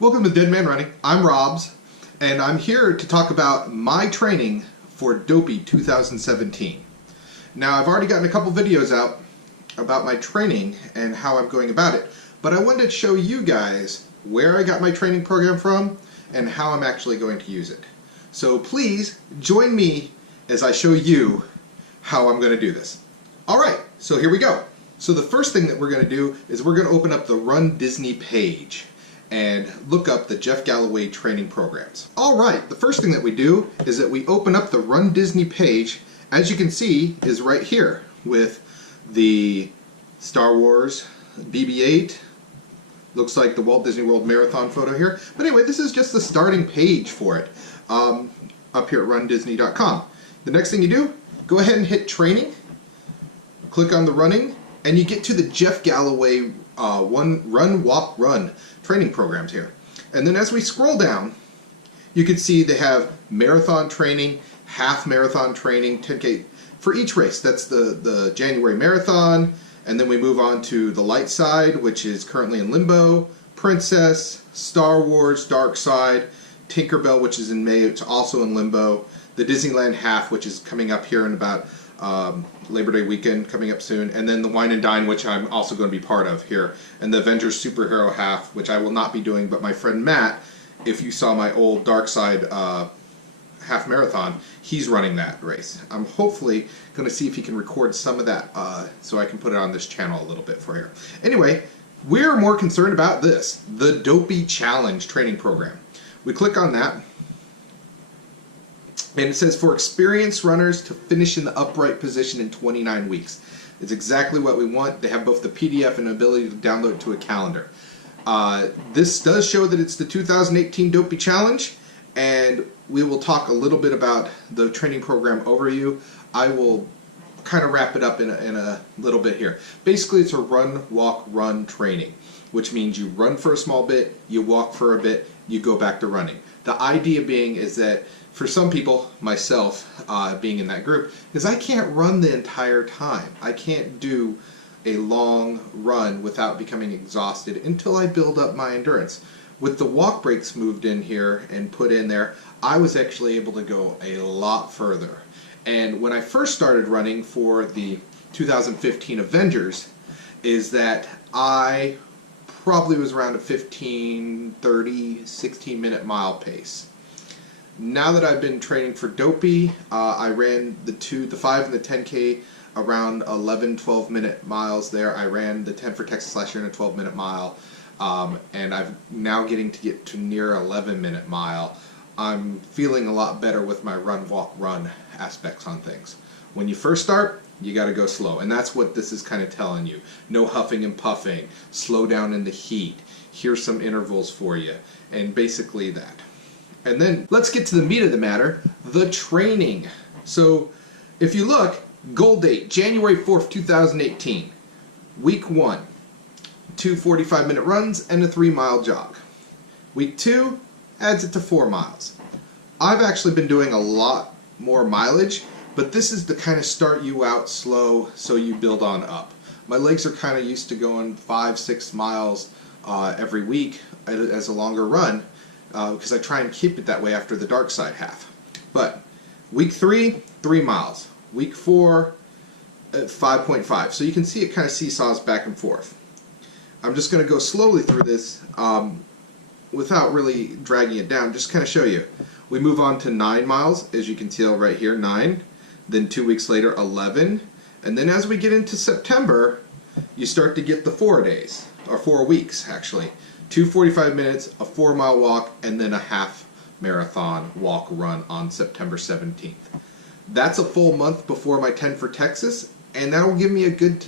Welcome to Dead Man Running. I'm Robz, and I'm here to talk about my training for Dopey 2017. Now, I've already gotten a couple videos out about my training and how I'm going about it, but I wanted to show you guys where I got my training program from and how I'm actually going to use it. So please join me as I show you how I'm going to do this. Alright, so here we go. So the first thing that we're going to do is we're going to open up the RunDisney page and look up the Jeff Galloway training programs. Alright, the first thing that we do is that we open up the RunDisney page. As you can see, is right here with the Star Wars BB-8. Looks like the Walt Disney World Marathon photo here. But anyway, this is just the starting page for it up here at RunDisney.com. The next thing you do, go ahead and hit training, click on the running, and you get to the Jeff Galloway Run, Walk, Run training programs here. And then as we scroll down, you can see they have marathon training, half marathon training, 10K for each race. That's the January marathon, and then we move on to the light side, which is currently in limbo, Princess, Star Wars, Dark Side, Tinkerbell, which is in May, it's also in limbo, the Disneyland half, which is coming up here in about Labor Day weekend coming up soon, and then the Wine and Dine, which I'm also going to be part of here, and the Avengers Superhero half, which I will not be doing, but my friend Matt, if you saw my old Dark Side half marathon, he's running that race. I'm hopefully going to see if he can record some of that so I can put it on this channel a little bit for here. Anyway, we're more concerned about this, the Dopey Challenge training program. We click on that, and it says for experienced runners to finish in the upright position in 29 weeks. It's exactly what we want. They have both the PDF and the ability to download to a calendar. This does show that it's the 2018 Dopey Challenge, and we will talk a little bit about the training program overview. I will kind of wrap it up in a little bit here. Basically, it's a run, walk, run training, which means you run for a small bit, you walk for a bit, you go back to running. The idea being is that for some people, myself being in that group, is I can't run the entire time. I can't do a long run without becoming exhausted until I build up my endurance. With the walk breaks moved in here and put in there, I was actually able to go a lot further. And when I first started running for the 2015 Avengers, is that I probably was around a 15, 30, 16-minute mile pace. Now that I've been training for Dopey, I ran the 5 and the 10K around 11, 12-minute miles there. I ran the 10 for Texas last year in a 12-minute mile, and I'm now getting to get to near 11-minute mile. I'm feeling a lot better with my run, walk, run aspects on things. When you first start, you got to go slow, and that's what this is kind of telling you. No huffing and puffing, slow down in the heat, here's some intervals for you, and basically that. And then let's get to the meat of the matter, the training. So if you look, goal date, January 4th, 2018, week 1, 2 45-minute runs and a 3-mile jog. Week 2 adds it to 4 miles. I've actually been doing a lot more mileage, but this is to kind of start you out slow so you build on up. My legs are kind of used to going 5-6 miles every week as a longer run, because I try and keep it that way after the Dark Side half. But week 3, 3 miles. Week 4, 5.5. So you can see it kind of seesaws back and forth. I'm just going to go slowly through this without really dragging it down, just kind of show you. We move on to 9 miles, as you can tell right here, 9. Then 2 weeks later, 11. And then as we get into September, you start to get the 4 days, or 4 weeks actually. 2 45 minutes, a 4-mile walk, and then a half marathon walk run on September 17th. That's a full month before my 10 for Texas, and that will give me a good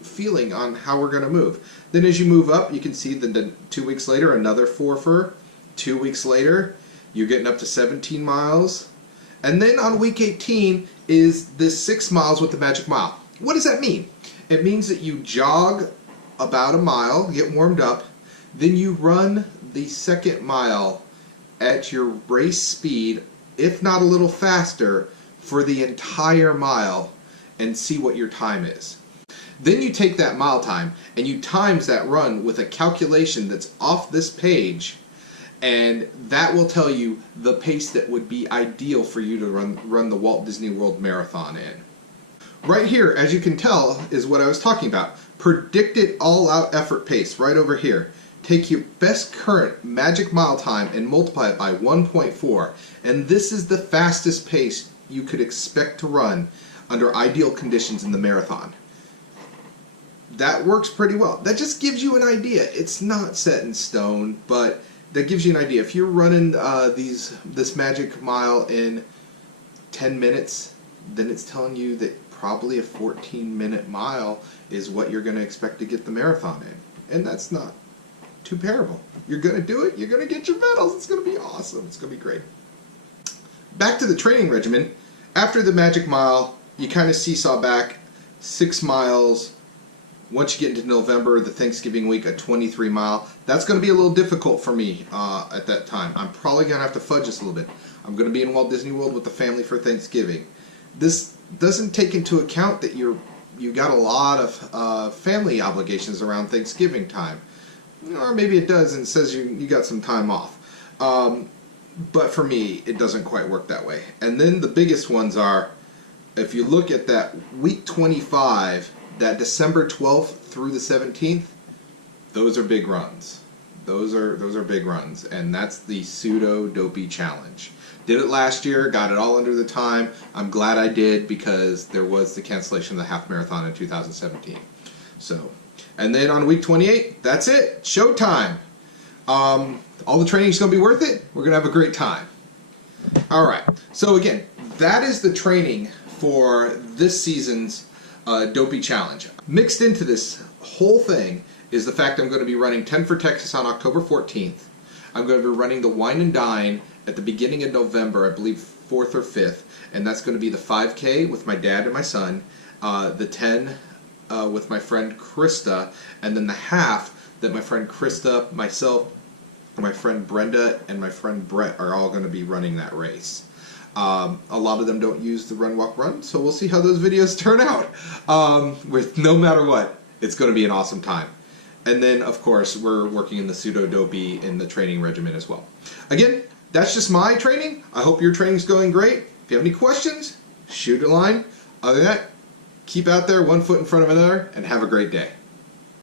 feeling on how we're going to move. Then as you move up, you can see that 2 weeks later, another 4 for. 2 weeks later, you're getting up to 17 miles. And then on week 18 is this 6 miles with the magic mile. What does that mean? It means that you jog about a mile, get warmed up, then you run the 2nd mile at your race speed, if not a little faster, for the entire mile and see what your time is. Then you take that mile time and you times that run with a calculation that's off this page And that will tell you the pace that would be ideal for you to run the Walt Disney World Marathon in. Right here, as you can tell, is what I was talking about. Predicted all-out effort pace, right over here. Take your best current magic mile time and multiply it by 1.4. And this is the fastest pace you could expect to run under ideal conditions in the marathon. That works pretty well. That just gives you an idea. It's not set in stone, but that gives you an idea. If you're running this magic mile in 10 minutes, then it's telling you that probably a 14-minute mile is what you're going to expect to get the marathon in. And that's not too terrible. You're going to do it. You're going to get your medals. It's going to be awesome. It's going to be great. Back to the training regimen. After the magic mile, you kind of seesaw back 6 miles. Once you get into November, the Thanksgiving week, a 23-mile. That's going to be a little difficult for me at that time. I'm probably going to have to fudge this a little bit. I'm going to be in Walt Disney World with the family for Thanksgiving. This doesn't take into account that you got a lot of family obligations around Thanksgiving time. Or maybe it does and says you got some time off. But for me, it doesn't quite work that way. And then the biggest ones are, if you look at that week 25, that December 12th through the 17th, those are big runs. Those are big runs, and that's the pseudo Dopey challenge. Did it last year, got it all under the time. I'm glad I did because there was the cancellation of the half marathon in 2017. So, and then on week 28, that's it. Showtime. All the training is going to be worth it. We're going to have a great time. All right. So again, that is the training for this season's Dopey challenge. Mixed into this whole thing is the fact I'm going to be running 10 for Texas on October 14th. I'm going to be running the Wine and Dine at the beginning of November, I believe 4th or 5th, and that's going to be the 5K with my dad and my son, the 10 with my friend Krista, and then the half that my friend Krista, myself, my friend Brenda, and my friend Brett are all going to be running that race. A lot of them don't use the Run Walk Run, so we'll see how those videos turn out. With no matter what, it's going to be an awesome time. And then, of course, we're working in the pseudo Dopey in the training regimen as well. Again, that's just my training. I hope your training's going great. If you have any questions, shoot a line. Other than that, keep out there, one foot in front of another, and have a great day.